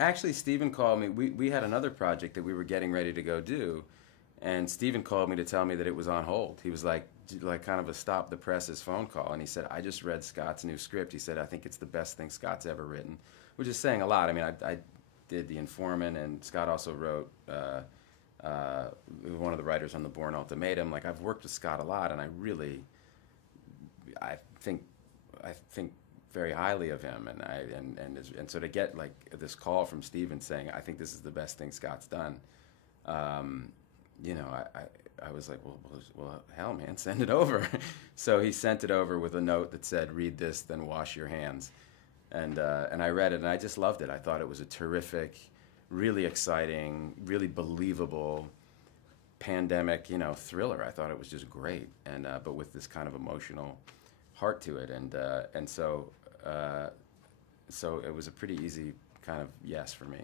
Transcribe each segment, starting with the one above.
Actually, Steven called me. We had another project that we were getting ready to go do, and Steven called me to tell me that it was on hold. He was like kind of a stop the presses phone call, and he said, I just read Scott's new script. He said, I think it's the best thing Scott's ever written, which is saying a lot. I mean, I did The Informant, and Scott also wrote one of the writers on The Bourne Ultimatum. Like, I've worked with Scott a lot, and I think very highly of him, and so to get like this call from Steven saying, I think this is the best thing Scott's done, you know, I was like, well, hell, man, send it over. So he sent it over with a note that said, read this, then wash your hands. And I read it, and I just loved it. I thought it was a terrific, really exciting, really believable pandemic, you know, thriller. I thought it was just great, and but with this kind of emotional heart to it, and so it was a pretty easy kind of yes for me.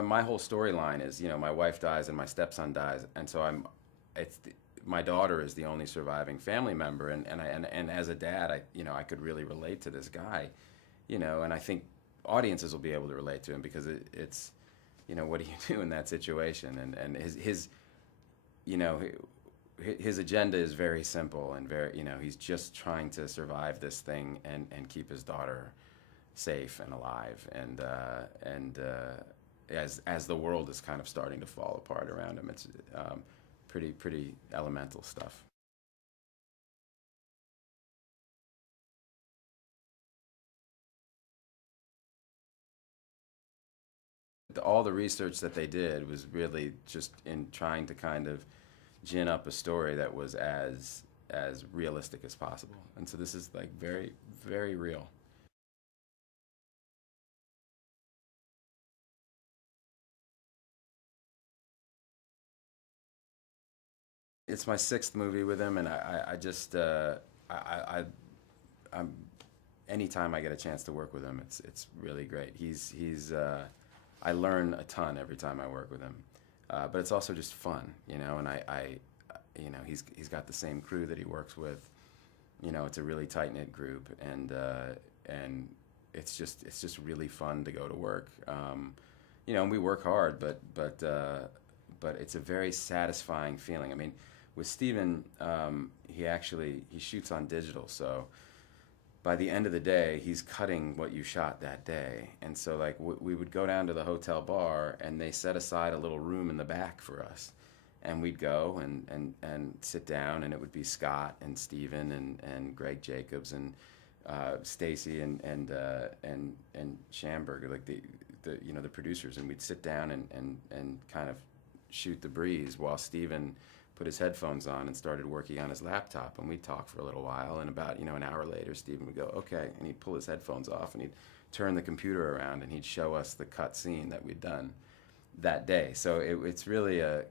My whole storyline is, you know, my wife dies and my stepson dies, and so my daughter is the only surviving family member, and as a dad, you know, I could really relate to this guy, you know, and I think audiences will be able to relate to him because it's, you know, what do you do in that situation, and his you know, his agenda is very simple and very, you know, he's just trying to survive this thing and keep his daughter safe and alive, and as the world is kind of starting to fall apart around him, it's pretty elemental stuff. All the research that they did was really just in trying to kind of gin up a story that was as realistic as possible, and so this is like very, very real. It's my sixth movie with him, and I just I'm anytime I get a chance to work with him, it's really great. He's I learn a ton every time I work with him, but it's also just fun, you know. And you know, he's got the same crew that he works with. You know, it's a really tight knit group, and it's just really fun to go to work. You know, and we work hard, but it's a very satisfying feeling. I mean, with Steven, he shoots on digital, so by the end of the day, he's cutting what you shot that day. And so like we would go down to the hotel bar, and they set aside a little room in the back for us. And we'd go and sit down, and it would be Scott and Steven and Greg Jacobs and Stacy and Schamberg, like the you know, the producers, and we'd sit down and kind of shoot the breeze while Steven put his headphones on and started working on his laptop, and we'd talk for a little while, and about, you know, an hour later, Steven would go, okay, and he'd pull his headphones off, and he'd turn the computer around, and he'd show us the cut scene that we'd done that day. So it's really a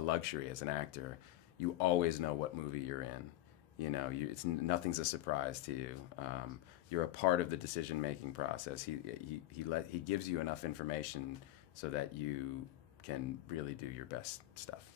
luxury as an actor. You always know what movie you're in. You know, nothing's a surprise to you. You're a part of the decision-making process. He gives you enough information so that you can really do your best stuff.